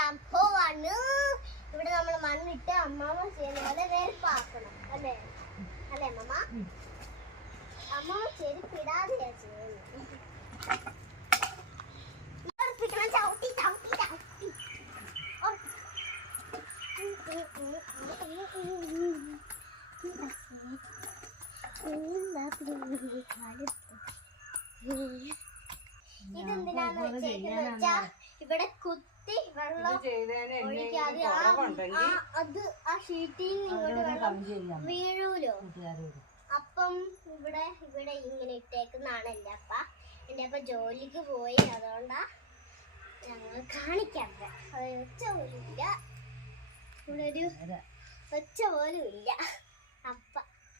ഇടാൻ പോവാണ്. ഇവിടെ നമ്മൾ മണ്ണിട്ട് അമ്മാമ ചെയ്യുന്ന പോലെ വേർപ്പാക്കണം അല്ലേ അല്ലേ അമ്മ? അമ്മാമ ചെരുപ്പിടാതെയാ ചെയ്യുന്നത്. ചവിട്ടി ചവിട്ടി ചവിട്ടി ഇതെന്തിനാന്ന് വെച്ചാ ഇവിടെ കുത്തി വെള്ളം ഒഴിക്കാതെ അത് ആ ഷീറ്റിൽ ഇങ്ങോട്ട് വെള്ളം വീഴൂലോ. അപ്പം ഇവിടെ ഇവിടെ ഇങ്ങനെ ഇട്ടേക്കുന്നതാണ് എൻ്റെ അപ്പ. എൻ്റെ അപ്പ ജോലിക്ക് പോയി, അതുകൊണ്ടാ ഞങ്ങൾ കാണിക്കാത്ത. ഒച്ച പോലും ഇല്ല, ഇവിടെ ഒരു ഒച്ച പോലും ഇല്ല. അപ്പ